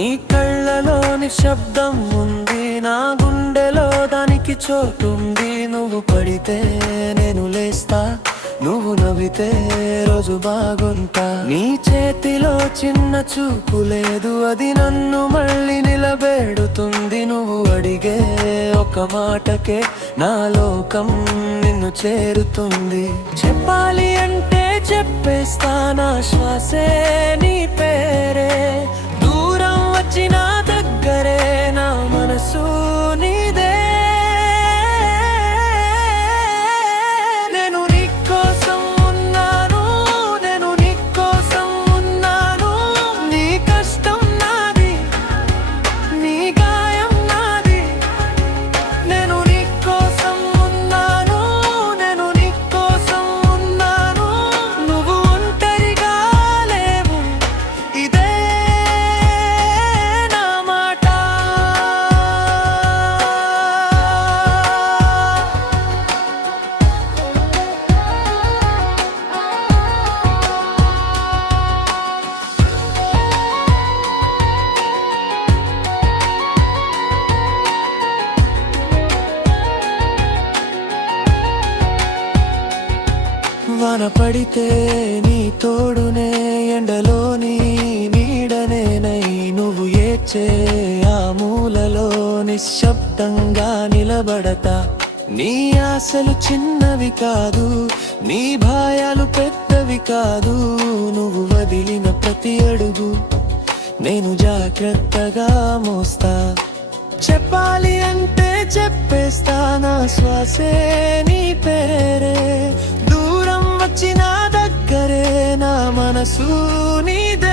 నీ కళ్ళలోని శబ్దం ఉంది, నా గుండెలో దానికి చోటుంది. నువ్వు పడితే నేను లేస్తా, నువ్వు నవ్వితే రోజు బాగుంటా. నీ చేతిలో చిన్న చూపు లేదు, అది నన్ను మళ్ళీ నిలబెడుతుంది. నువ్వు అడిగే ఒక మాటకే నా లోకం నిన్ను చేరుతుంది. చెప్పాలి అంటే చెప్పేస్తా, నా శ్వాసే నీ పేరే. దూరం వచ్చిన దగ్గరే నా మనసు నీదే. నేను నీ కోసం ఉన్నాను, నేను నీ కోసం ఉన్నాను. నీ కష్టం నాది, నీ గాయం నాది. నేను నీ కోసం ఉన్నాను, నేను నీ కోసం ఉన్నాను. నువ్వు ఒంటరిగా లేవు, ఇదే నా మాట. వాన పడితే నీ తోడునే, ఎండలోని నీడనేనై. నువ్వు ఏడ్చే ఆ మూలలో నిశ్శబ్దంగా నిలబడతా. నీ ఆశలు చిన్నవి కాదు, నీ భయాలు పెద్దవి కాదు. నువ్వు వదిలిన ప్రతి అడుగు నేను జాగ్రత్తగా మోస్తా. చెప్పాలి అంటే చెప్పేస్తా, నా శ్వాసే నీ పేరే. దూరం వచ్చిన దగ్గరే నా మనసు నీదే.